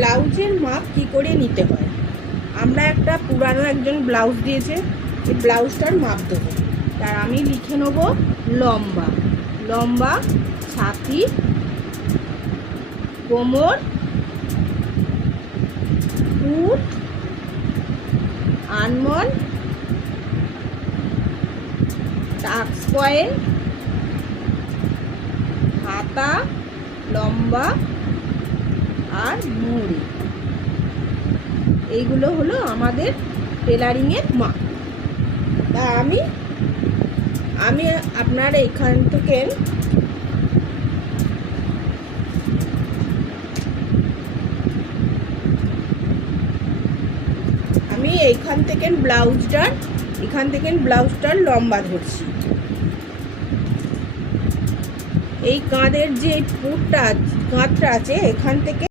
ব্লাউজের মাপ কি করে নিতে হয়। আমরা একটা পুরানো একজন ব্লাউজ দিয়েছে, এই ব্লাউজটার মাপ দেবো। তার আমি লিখে নেব লম্বা, লম্বা, ছাতি, কোমর, পুট, আনমন, টাক্স পয়েন্ট, হাতা, লম্বা আর মুড়ি। এইগুলো হলো আমাদের টেলারিংয়ের মাপ। তা আমি আপনার এখান থেকে এখান থেকে ব্লাউজটার লম্বা ধরছি। এই কাঁধের যে কাঁধটা আছে এখান থেকে